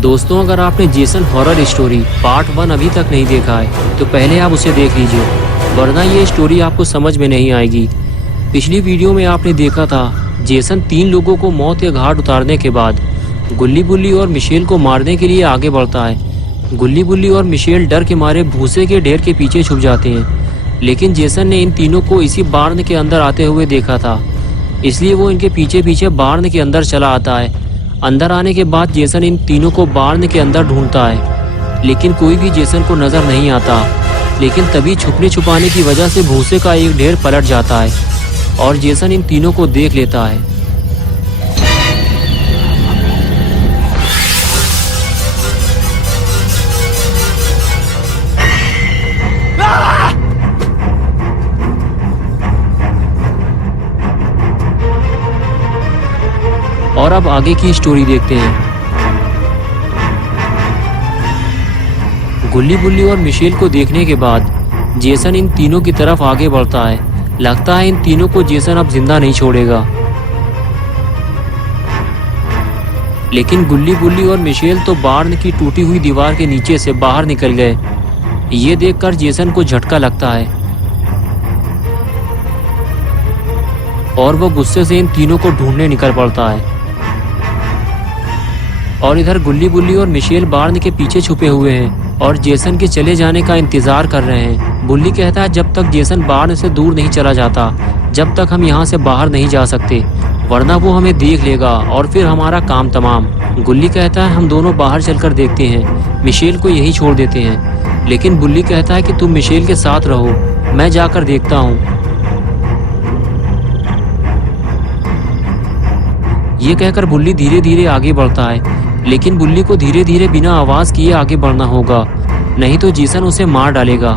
दोस्तों, अगर आपने जेसन हॉरर स्टोरी पार्ट 1 अभी तक नहीं देखा है तो पहले आप उसे देख लीजिए, वरना ये स्टोरी आपको समझ में नहीं आएगी। पिछली वीडियो में आपने देखा था जेसन 3 लोगों को मौत के घाट उतारने के बाद गुल्ली बुल्ली और मिशेल को मारने के लिए आगे बढ़ता है। गुल्ली बुल्ली और मिशेल डर के मारे भूसे के ढेर के पीछे छुप जाते हैं, लेकिन जेसन ने इन तीनों को इसी बार्न के अंदर आते हुए देखा था, इसलिए वो इनके पीछे पीछे बार्न के अंदर चला आता है। अंदर आने के बाद जेसन इन तीनों को बार्न के अंदर ढूंढता है, लेकिन कोई भी जेसन को नजर नहीं आता। लेकिन तभी छुपने छुपाने की वजह से भूसे का एक ढेर पलट जाता है और जेसन इन तीनों को देख लेता है। और अब आगे की स्टोरी देखते हैं। गुल्ली बुल्ली और मिशेल को देखने के बाद जेसन इन तीनों की तरफ आगे बढ़ता है। लगता है इन तीनों को जेसन अब जिंदा नहीं छोड़ेगा, लेकिन गुल्ली बुल्ली और मिशेल तो बार्न की टूटी हुई दीवार के नीचे से बाहर निकल गए। ये देखकर जेसन को झटका लगता है और वो गुस्से से इन तीनों को ढूंढने निकल पड़ता है। और इधर गुल्ली बुल्ली और मिशेल बार्न के पीछे छुपे हुए हैं और जेसन के चले जाने का इंतजार कर रहे हैं। बुल्ली कहता है जब तक जेसन बार्न से दूर नहीं चला जाता, जब तक हम यहाँ से बाहर नहीं जा सकते, वरना वो हमें देख लेगा और फिर हमारा काम तमाम। गुल्ली कहता है हम दोनों बाहर चलकर देखते हैं, मिशेल को यही छोड़ देते हैं। लेकिन बुल्ली कहता है कि तुम मिशेल के साथ रहो, मैं जाकर देखता हूँ। ये कहकर बुल्ली धीरे धीरे आगे बढ़ता है, लेकिन बुल्ली को धीरे धीरे बिना आवाज किए आगे बढ़ना होगा, नहीं तो जेसन उसे मार डालेगा।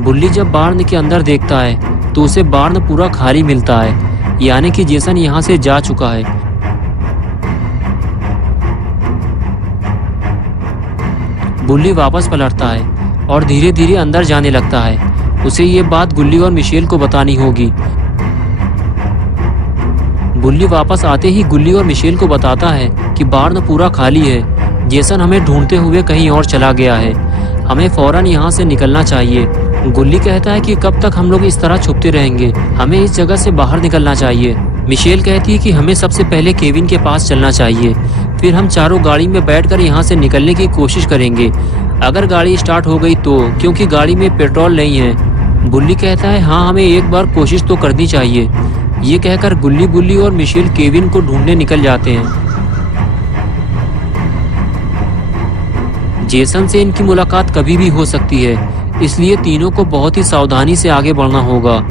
बुल्ली जब बार्न के अंदर देखता है तो उसे बार्न पूरा खाली मिलता है, यानी कि जेसन यहाँ से जा चुका है। बुल्ली वापस पलटता है और धीरे धीरे अंदर जाने लगता है। उसे ये बात गुल्ली और मिशेल को बतानी होगी। बुल्ली वापस आते ही गुल्ली और मिशेल को बताता है कि बार्न पूरा खाली है, जेसन हमें ढूंढते हुए कहीं और चला गया है, हमें फौरन यहाँ से निकलना चाहिए। गुल्ली कहता है कि कब तक हम लोग इस तरह छुपते रहेंगे, हमें इस जगह से बाहर निकलना चाहिए। मिशेल कहती है कि हमें सबसे पहले केविन के पास चलना चाहिए, फिर हम चारों गाड़ी में बैठकर यहाँ से निकलने की कोशिश करेंगे। अगर गाड़ी स्टार्ट हो गई तो, क्योंकि गाड़ी में पेट्रोल नहीं है। बुल्ली कहता है हाँ, हमें एक बार कोशिश तो करनी चाहिए। ये कहकर गुल्ली बुल्ली और मिशेल केविन को ढूंढने निकल जाते हैं। जेसन से इनकी मुलाकात कभी भी हो सकती है, इसलिए तीनों को बहुत ही सावधानी से आगे बढ़ना होगा।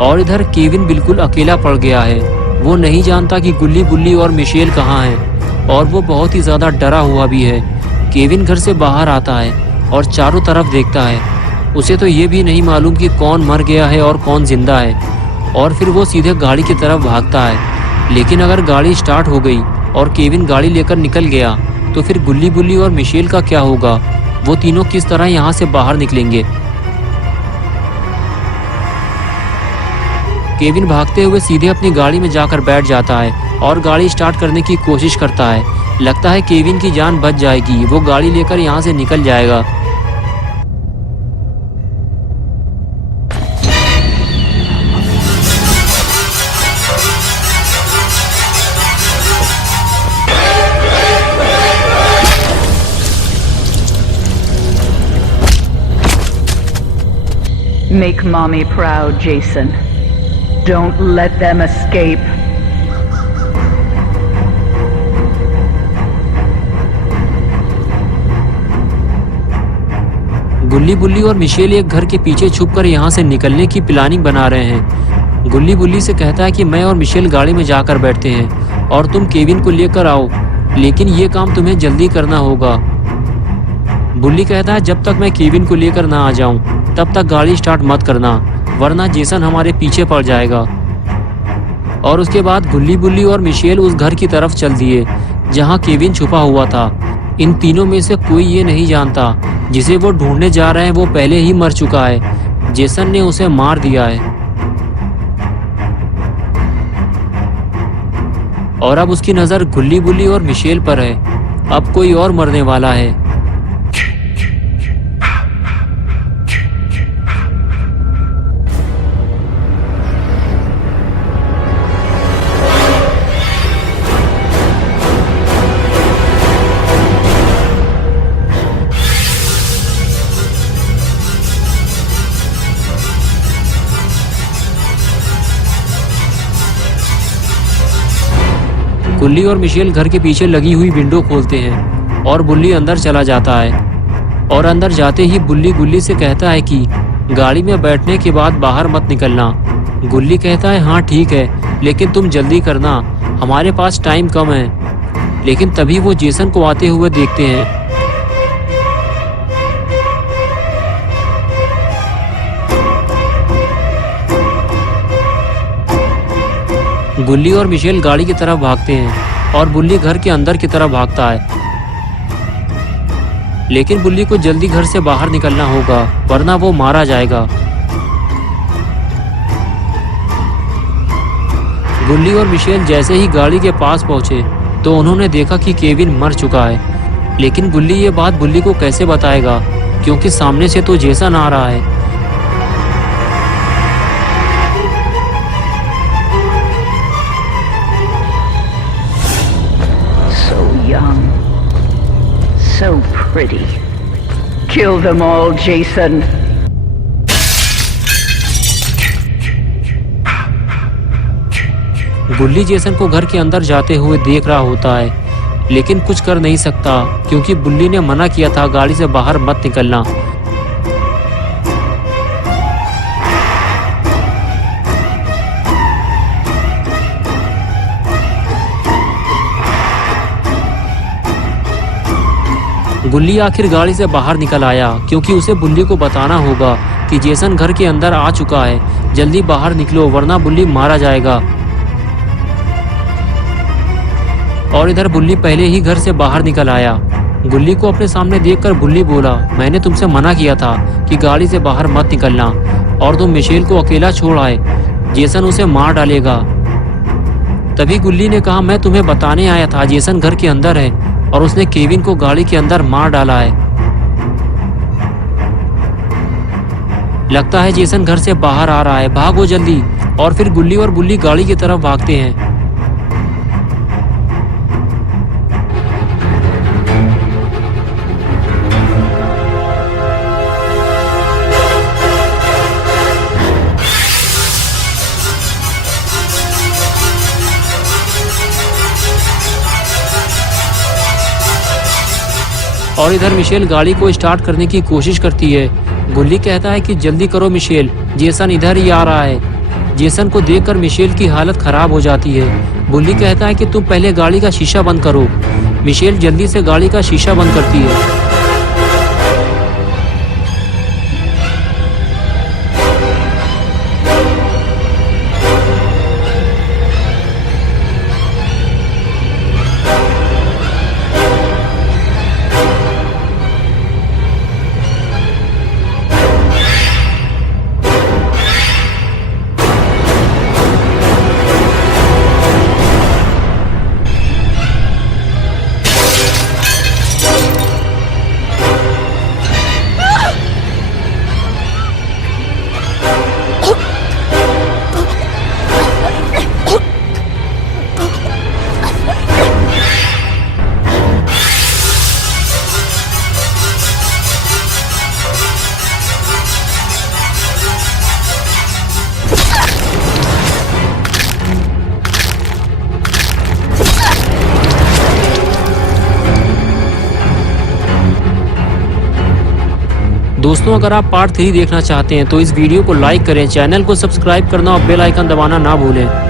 और इधर केविन बिल्कुल अकेला पड़ गया है। वो नहीं जानता कि गुल्ली बुल्ली और मिशेल कहाँ हैं, और वो बहुत ही ज़्यादा डरा हुआ भी है। केविन घर से बाहर आता है और चारों तरफ देखता है। उसे तो ये भी नहीं मालूम कि कौन मर गया है और कौन जिंदा है, और फिर वो सीधे गाड़ी की तरफ भागता है। लेकिन अगर गाड़ी स्टार्ट हो गई और केविन गाड़ी लेकर निकल गया तो फिर गुल्ली बुल्ली और मिशेल का क्या होगा? वो तीनों किस तरह यहाँ से बाहर निकलेंगे? केविन भागते हुए सीधे अपनी गाड़ी में जाकर बैठ जाता है और गाड़ी स्टार्ट करने की कोशिश करता है। लगता है केविन की जान बच जाएगी, वो गाड़ी लेकर यहाँ से निकल जाएगा। Make mommy proud, Jason. Don't let them escape. गुल्ली बुल्ली और मिशेल एक घर के पीछे छुपकर यहाँ से निकलने की प्लानिंग बना रहे हैं। गुल्ली बुल्ली से कहता है कि मैं और मिशेल गाड़ी में जाकर बैठते हैं और तुम केविन को लेकर आओ, लेकिन ये काम तुम्हें जल्दी करना होगा। बुल्ली कहता है जब तक मैं केविन को लेकर ना आ जाऊं तब तक गाड़ी स्टार्ट मत करना, वरना जेसन हमारे पीछे पड़ जाएगा। और उसके बाद गुल्ली बुल्ली और मिशेल उस घर की तरफ चल दिए जहां केविन छुपा हुआ था। इन तीनों में से कोई ये नहीं जानता जिसे वो ढूंढने जा रहे हैं वो पहले ही मर चुका है। जेसन ने उसे मार दिया है और अब उसकी नजर गुल्ली बुल्ली और मिशेल पर है। अब कोई और मरने वाला है। गुल्ली और मिशेल घर के पीछे लगी हुई विंडो खोलते हैं और बुल्ली अंदर चला जाता है। और अंदर जाते ही बुल्ली गुल्ली से कहता है कि गाड़ी में बैठने के बाद बाहर मत निकलना। गुल्ली कहता है हाँ ठीक है, लेकिन तुम जल्दी करना, हमारे पास टाइम कम है। लेकिन तभी वो जेसन को आते हुए देखते हैं। गुल्ली और मिशेल गाड़ी की तरफ भागते हैं और बुल्ली घर के अंदर की तरफ भागता है। लेकिन बुल्ली को जल्दी घर से बाहर निकलना होगा, वरना वो मारा जाएगा। गुल्ली और मिशेल जैसे ही गाड़ी के पास पहुंचे तो उन्होंने देखा कि केविन मर चुका है। लेकिन गुल्ली ये बात बुल्ली को कैसे बताएगा, क्योंकि सामने से तो जेसन आ रहा है। Young, so pretty. Kill them all, Jason. गुल्ली जेसन को घर के अंदर जाते हुए देख रहा होता है, लेकिन कुछ कर नहीं सकता क्योंकि बुल्ली ने मना किया था गाड़ी से बाहर मत निकलना। गुल्ली आखिर गाड़ी से बाहर निकल आया क्योंकि उसे बुल्ली को बताना होगा कि जेसन घर के अंदर आ चुका है। जल्दी बाहर निकलो, वरना बुल्ली मारा जाएगा। और इधर बुल्ली पहले ही घर से बाहर निकल आया। गुल्ली को अपने सामने देखकर बुल्ली बोला, मैंने तुमसे मना किया था कि गाड़ी से बाहर मत निकलना, और तुम मिशेल को अकेला छोड़ आए। जेसन उसे मार डालेगा। तभी गुल्ली ने कहा, मैं तुम्हें बताने आया था जेसन घर के अंदर है और उसने केविन को गाड़ी के अंदर मार डाला है। लगता है जेसन घर से बाहर आ रहा है, भागो जल्दी। और फिर गुल्ली और बुल्ली गाड़ी की तरफ भागते हैं। और इधर मिशेल गाड़ी को स्टार्ट करने की कोशिश करती है। गुल्ली कहता है कि जल्दी करो मिशेल, जेसन इधर ही आ रहा है। जेसन को देखकर मिशेल की हालत खराब हो जाती है। गुल्ली कहता है कि तुम पहले गाड़ी का शीशा बंद करो। मिशेल जल्दी से गाड़ी का शीशा बंद करती है। दोस्तों अगर आप पार्ट 3 देखना चाहते हैं तो इस वीडियो को लाइक करें, चैनल को सब्सक्राइब करना और बेल आइकन दबाना ना भूलें।